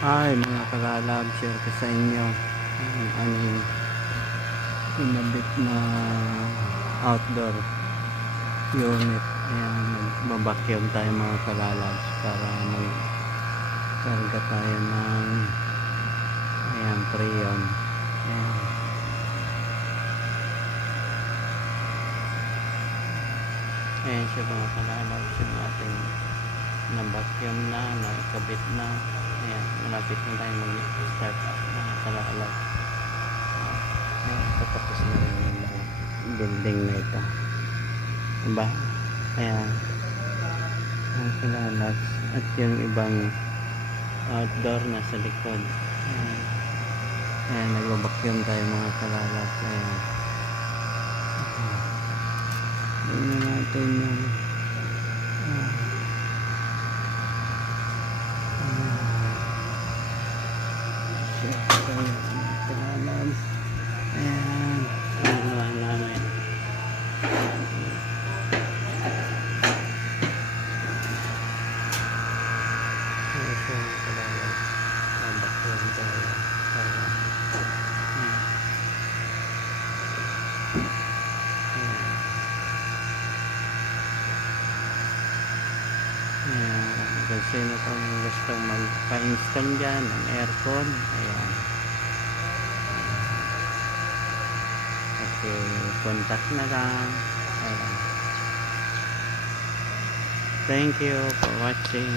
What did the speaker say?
Ay mga kalalab, share ko sa inyo ang aming inabit na outdoor unit. Ayan, magbabakyong tayo mga kalalab para magkarga tayo ng ayan, preyon. Ayan. Ayan siya mga kalalab, yung ating nabakyong na, nakabit na. Ayan, malapit na tayo mag-start mga kalalab. Ayan, patapos na rin yung mga building na ito, diba? Ayan, ang kalalab, at yung ibang outdoor na sa likod. Ayan, ayan, nagbabakyong tayo mga kalalab. Ayan, tingnan natin yung kalalab. Ayan, ginagawa namin. Ayan siya mga kalalab, nabakyong tayo para kung sino pang gusto magpa-install dyan ng aircon, ayan, okay, contact na lang. Ayan. Thank you for watching.